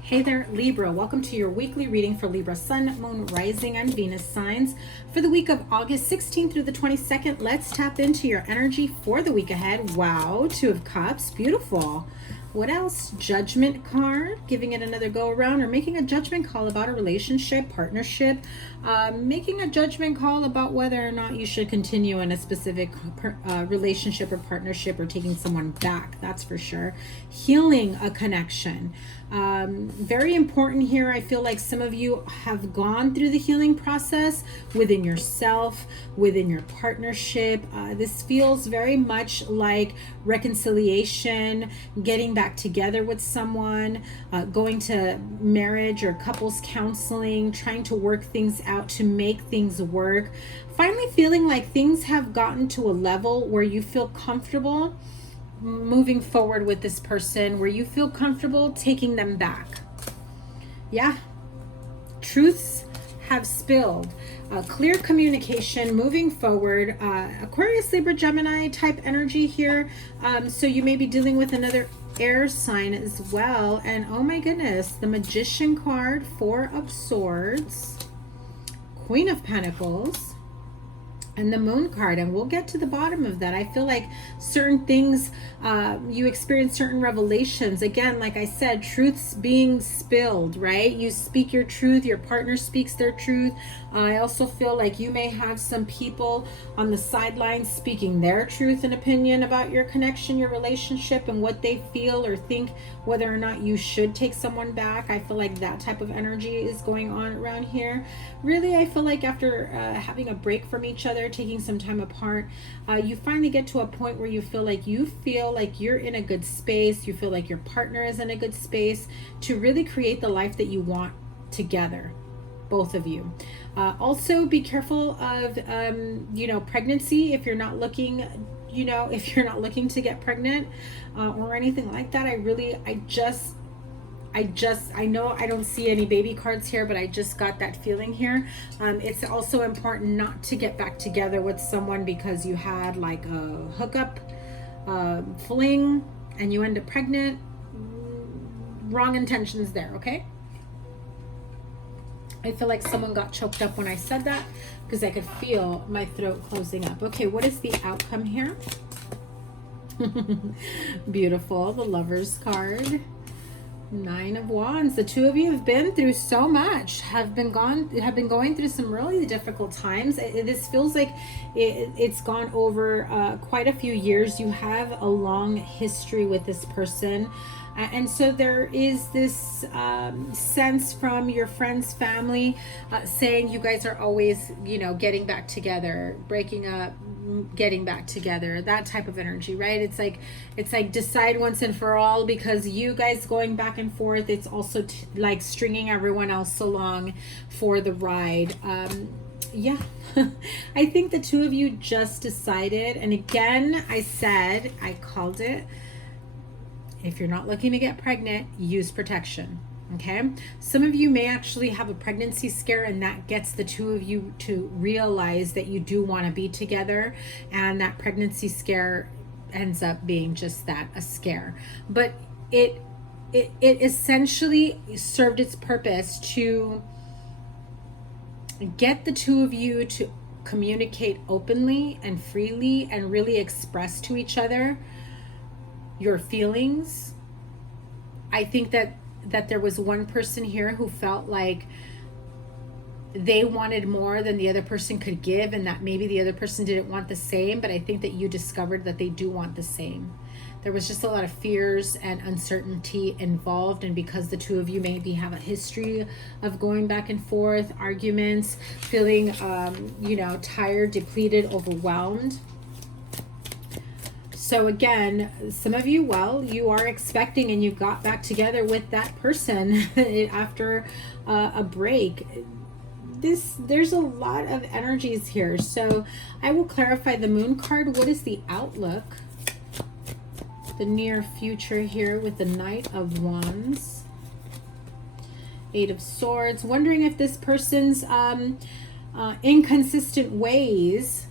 Hey there, Libra. Welcome to your weekly reading for Libra Sun, Moon, Rising, and Venus signs for the week of August 16th through the 22nd. Let's tap into your energy for the week ahead. Wow, Two of Cups. Beautiful. What else? Judgment card, giving it another go around, or making a judgment call about a relationship, partnership, making a judgment call about whether or not you should continue in a specific relationship or partnership, or taking someone back, that's for sure. Healing a connection. Very important here. I feel like some of you have gone through the healing process within yourself, within your partnership. This feels very much like reconciliation, getting back together with someone, going to marriage or couples counseling, trying to work things out to make things work. Finally feeling like things have gotten to a level where you feel comfortable moving forward with this person, where you feel comfortable taking them back. Yeah, truths have spilled. Clear communication, moving forward. Aquarius, Libra, Gemini type energy here. So you may be dealing with another air sign as well. And oh my goodness, the Magician card, Four of Swords, Queen of Pentacles, and the Moon card, and we'll get to the bottom of that. I feel like certain things, you experience certain revelations. Again, like I said, truths being spilled, right? You speak your truth, your partner speaks their truth. I also feel like you may have some people on the sidelines speaking their truth and opinion about your connection, your relationship, and what they feel or think, whether or not you should take someone back. I feel like that type of energy is going on around here. Really, I feel like after having a break from each other, taking some time apart, you finally get to a point where you feel like you're in a good space. You feel like your partner is in a good space to really create the life that you want together, both of you. Also be careful of pregnancy if you're not looking, if you're not looking to get pregnant or anything like that. I know I don't see any baby cards here, but I just got that feeling here. It's also important not to get back together with someone because you had like a hookup, fling, and you end up pregnant. Wrong intentions there, okay? I feel like someone got choked up when I said that because I could feel my throat closing up. Okay, what is the outcome here? Beautiful, the Lovers card. Nine of Wands. The two of you have been through so much, have been going through some really difficult times. This feels like it's gone over quite a few years. You have a long history with this person. And so there is this sense from your friend's family saying you guys are always, getting back together, breaking up, getting back together, that type of energy, right? It's like decide once and for all, because you guys going back and forth, it's also like stringing everyone else along for the ride. Yeah, I think the two of you just decided, and again, I called it. If you're not looking to get pregnant, use protection, okay? Some of you may actually have a pregnancy scare, and that gets the two of you to realize that you do want to be together, and that pregnancy scare ends up being just that, a scare. But it essentially served its purpose to get the two of you to communicate openly and freely and really express to each other your feelings. I think that there was one person here who felt like they wanted more than the other person could give, and that maybe the other person didn't want the same, but I think that you discovered that they do want the same. There was just a lot of fears and uncertainty involved, and because the two of you maybe have a history of going back and forth, arguments, feeling tired, depleted, overwhelmed. So again, some of you, you are expecting and you got back together with that person after a break. There's a lot of energies here. So I will clarify the Moon card. What is the outlook? The near future here with the Knight of Wands. Eight of Swords. Wondering if this person's inconsistent ways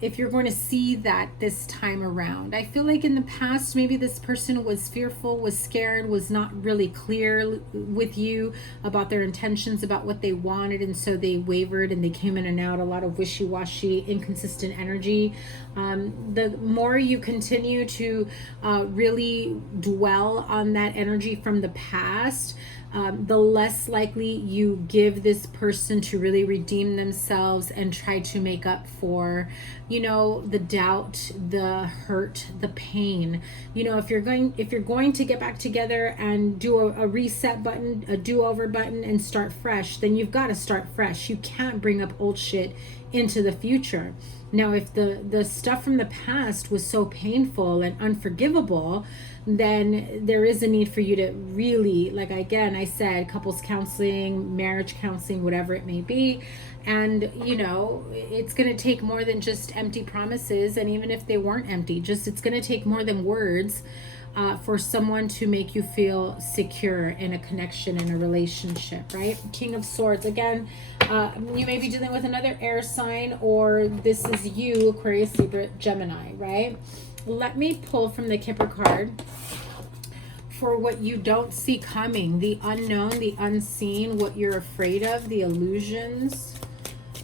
if you're going to see that this time around. I feel like in the past, maybe this person was fearful, was scared, was not really clear with you about their intentions, about what they wanted, and so they wavered and they came in and out, a lot of wishy-washy, inconsistent energy. The more you continue to really dwell on that energy from the past, the less likely you give this person to really redeem themselves and try to make up for, you know, the doubt, the hurt, the pain. You know, if you're going to get back together and do a reset button, a do-over button, and start fresh, then you've got to start fresh. You can't bring up old shit into the future. Now, if the stuff from the past was so painful and unforgivable, then there is a need for you to really, like, again, I said, couples counseling, marriage counseling, whatever it may be. And, you know, it's going to take more than just empty promises. And even if they weren't empty, it's going to take more than words for someone to make you feel secure in a connection, in a relationship, right? King of Swords. Again, you may be dealing with another air sign, or this is you, Aquarius, Libra, Gemini, right? Let me pull from the Kipper card for what you don't see coming, the unknown, the unseen, what you're afraid of, the illusions.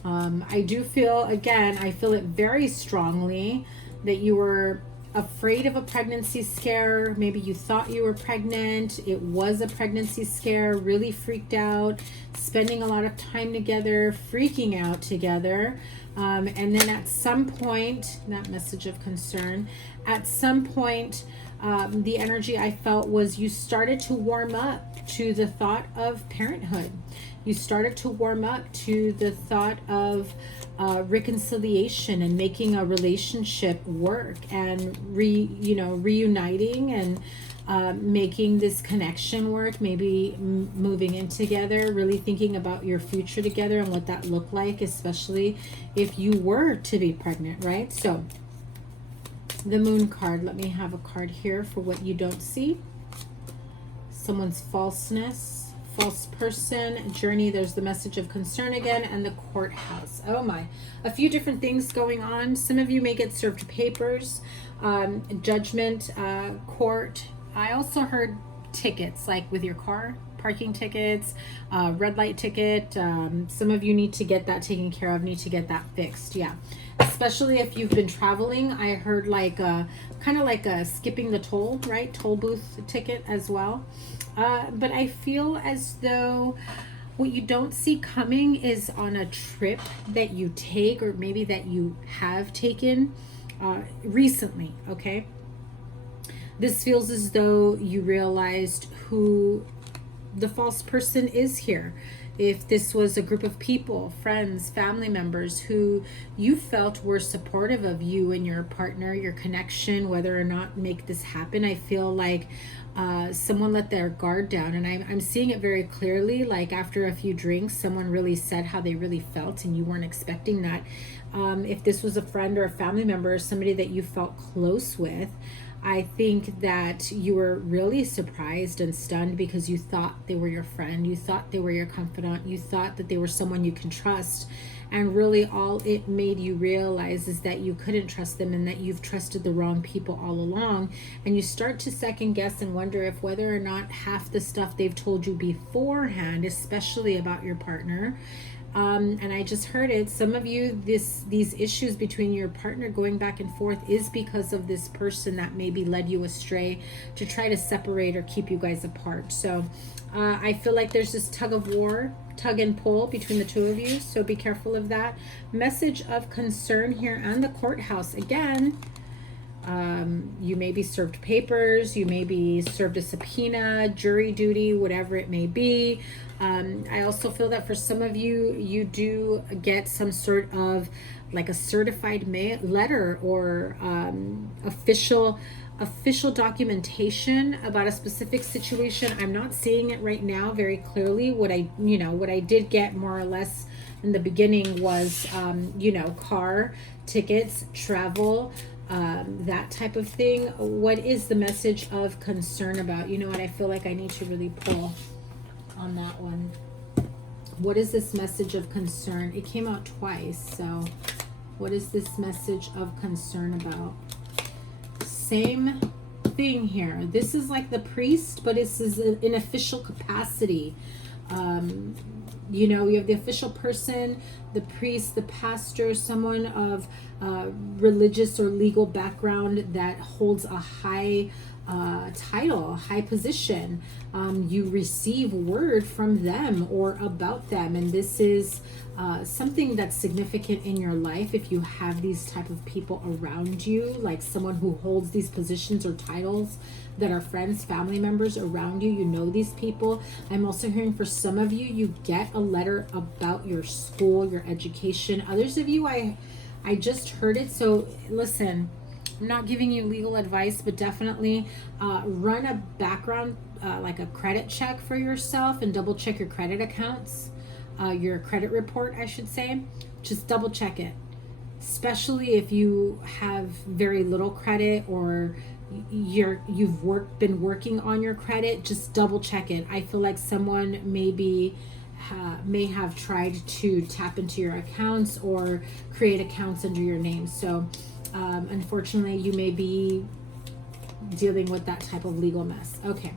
I do feel, again, I feel it very strongly that you were afraid of a pregnancy scare. Maybe you thought you were pregnant. It was a pregnancy scare, really freaked out, spending a lot of time together, freaking out together. And then at some point, that message of concern, at some point, the energy I felt was you started to warm up to the thought of parenthood. You started to warm up to the thought of reconciliation and making a relationship work and reuniting and making this connection work, maybe moving in together, really thinking about your future together and what that looked like, especially if you were to be pregnant, right? So the Moon card, let me have a card here for what you don't see. Someone's falseness, false person, journey. There's the message of concern again, and the courthouse. Oh my, a few different things going on. Some of you may get served papers, judgment, court. I also heard tickets, like with your car, parking tickets, red light ticket. Some of you need to get that taken care of, need to get that fixed. Yeah, especially if you've been traveling. I heard like kind of like a skipping the toll, right? Toll booth ticket as well. But I feel as though what you don't see coming is on a trip that you take, or maybe that you have taken recently, okay? This feels as though you realized who the false person is here. If this was a group of people, friends, family members who you felt were supportive of you and your partner, your connection, whether or not make this happen, I feel like someone let their guard down. And I'm seeing it very clearly, like after a few drinks, someone really said how they really felt and you weren't expecting that. If this was a friend or a family member or somebody that you felt close with, I think that you were really surprised and stunned because you thought they were your friend. You thought they were your confidant. You thought that they were someone you can trust. And really all it made you realize is that you couldn't trust them and that you've trusted the wrong people all along. And you start to second guess and wonder if whether or not half the stuff they've told you beforehand, especially about your partner, and I just heard it, some of you, these issues between your partner going back and forth is because of this person that maybe led you astray to try to separate or keep you guys apart. So I feel like there's this tug of war, tug and pull between the two of you, so be careful of that. Message of concern here and the courthouse again. You may be served papers, you may be served a subpoena, jury duty, whatever it may be. I also feel that for some of you, you do get some sort of like a certified letter or official documentation about a specific situation. I'm not seeing it right now very clearly. What I did get more or less in the beginning was car tickets, travel, that type of thing. What is the message of concern about? You know what, I feel like I need to really pull on that one. What is this message of concern? It came out twice, so What is this message of concern about? Same thing here. This is like the priest, but this is an official capacity. You know, you have the official person, the priest, the pastor, someone of religious or legal background that holds a high title, high position. You receive word from them or about them, and this is something that's significant in your life. If you have these type of people around you, like someone who holds these positions or titles that are friends, family members around you, you know these people. I'm also hearing for some of you, you get a letter about your school, your education. Others of you, I just heard it. So listen, I'm not giving you legal advice, but definitely run a background, like a credit check for yourself, and double check your credit accounts, your credit report, I should say. Just double check it, especially if you have very little credit or you've been working on your credit. Just double check it. I feel like someone may have tried to tap into your accounts or create accounts under your name. So unfortunately, you may be dealing with that type of legal mess. Okay,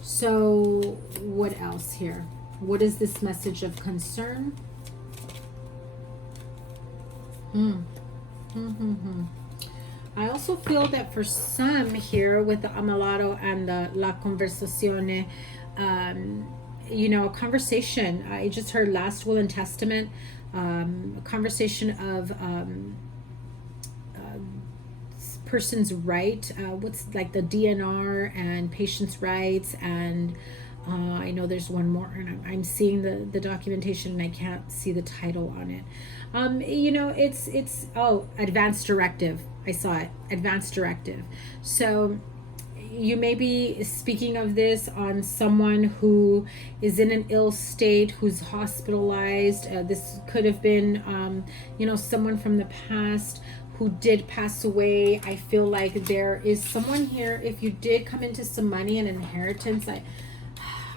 so what else here? What is this message of concern? I also feel that for some here with the Amalaro and the La Conversazione, you know, a conversation. I just heard last will and testament, a conversation of person's right, what's like the DNR and patient's rights, and I know there's one more, and I'm seeing the documentation and I can't see the title on it. You know, it's advanced directive. I saw it, advanced directive. So you may be speaking of this on someone who is in an ill state, who's hospitalized. This could have been, you know, someone from the past who did pass away. I feel like there is someone here, if you did come into some money and inheritance,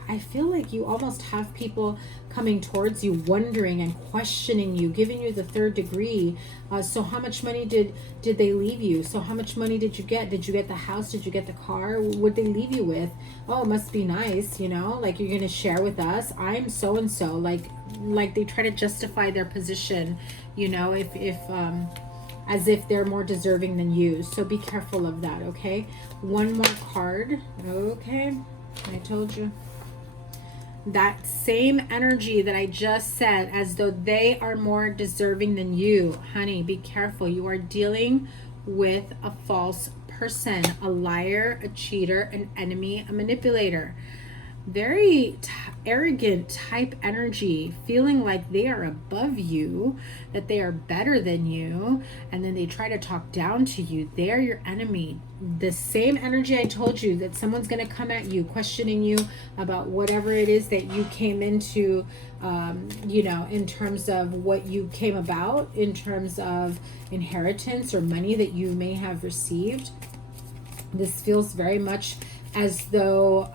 I feel like you almost have people coming towards you, wondering and questioning you, giving you the third degree. So how much money did they leave you? So how much money did you get? Did you get the house? Did you get the car? What did they leave you with? Oh, it must be nice, you know, like you're going to share with us. I'm so-and-so, like they try to justify their position, you know, if as if they're more deserving than you. So be careful of that. Okay. One more card. Okay. I told you. That same energy that I just said, as though they are more deserving than you. Honey, be careful. You are dealing with a false person, a liar, a cheater, an enemy, a manipulator. Very arrogant type energy, feeling like they are above you, that they are better than you, and then they try to talk down to you. They are your enemy. The same energy I told you, that someone's going to come at you, questioning you about whatever it is that you came into, you know, in terms of what you came about, in terms of inheritance or money that you may have received. This feels very much as though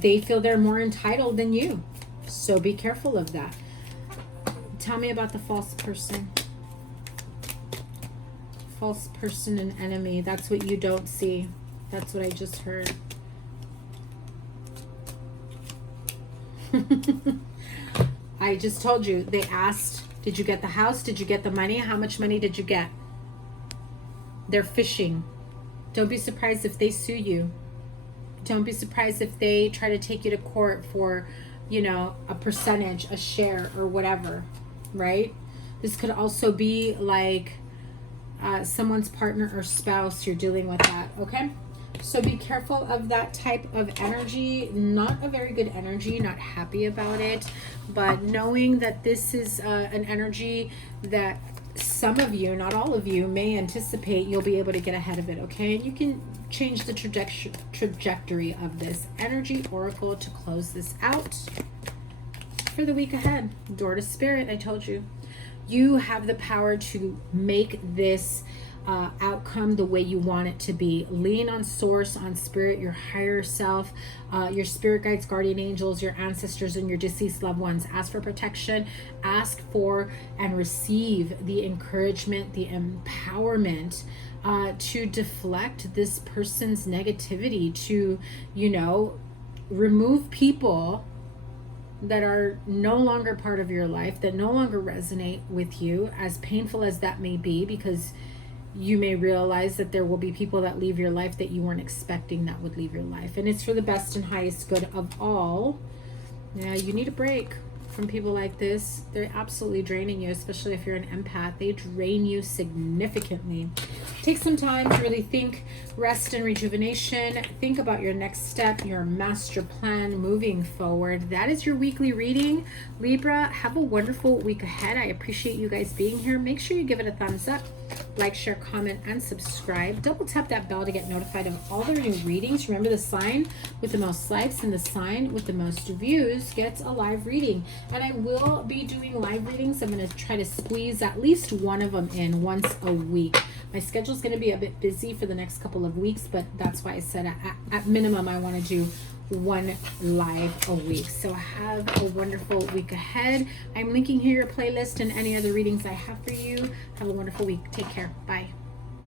they feel they're more entitled than you. So be careful of that. Tell me about the false person. False person and enemy. That's what you don't see. That's what I just heard. I just told you. They asked, did you get the house? Did you get the money? How much money did you get? They're fishing. Don't be surprised if they sue you. Don't be surprised if they try to take you to court for, you know, a percentage, a share, or whatever, right? This could also be like someone's partner or spouse. You're dealing with that, okay? So be careful of that type of energy. Not a very good energy, not happy about it, but knowing that this is an energy that some of you, not all of you, may anticipate you'll be able to get ahead of it, okay? And you can change the trajectory of this energy oracle to close this out for the week ahead. Door to spirit, I told you. You have the power to make this outcome the way you want it to be. Lean on source, on spirit, your higher self, your spirit guides, guardian angels, your ancestors, and your deceased loved ones. Ask for protection, ask for and receive the encouragement, the empowerment to deflect this person's negativity, to, you know, remove people that are no longer part of your life, that no longer resonate with you, as painful as that may be, because you may realize that there will be people that leave your life that you weren't expecting that would leave your life. And it's for the best and highest good of all. Yeah, you need a break from people like this. They're absolutely draining you, especially if you're an empath. They drain you significantly. Take some time to really think, rest and rejuvenation. Think about your next step, your master plan moving forward. That is your weekly reading. Libra, have a wonderful week ahead. I appreciate you guys being here. Make sure you give it a thumbs up. Like, share, comment, and subscribe. Double tap that bell to get notified of all the new readings. Remember, the sign with the most likes and the sign with the most views gets a live reading. And I will be doing live readings. I'm going to try to squeeze at least one of them in once a week. My schedule is going to be a bit busy for the next couple of weeks, but that's why I said at minimum I want to do one live a week. So have a wonderful week ahead. I'm linking here your playlist and any other readings I have for you. Have a wonderful week. Take care. Bye.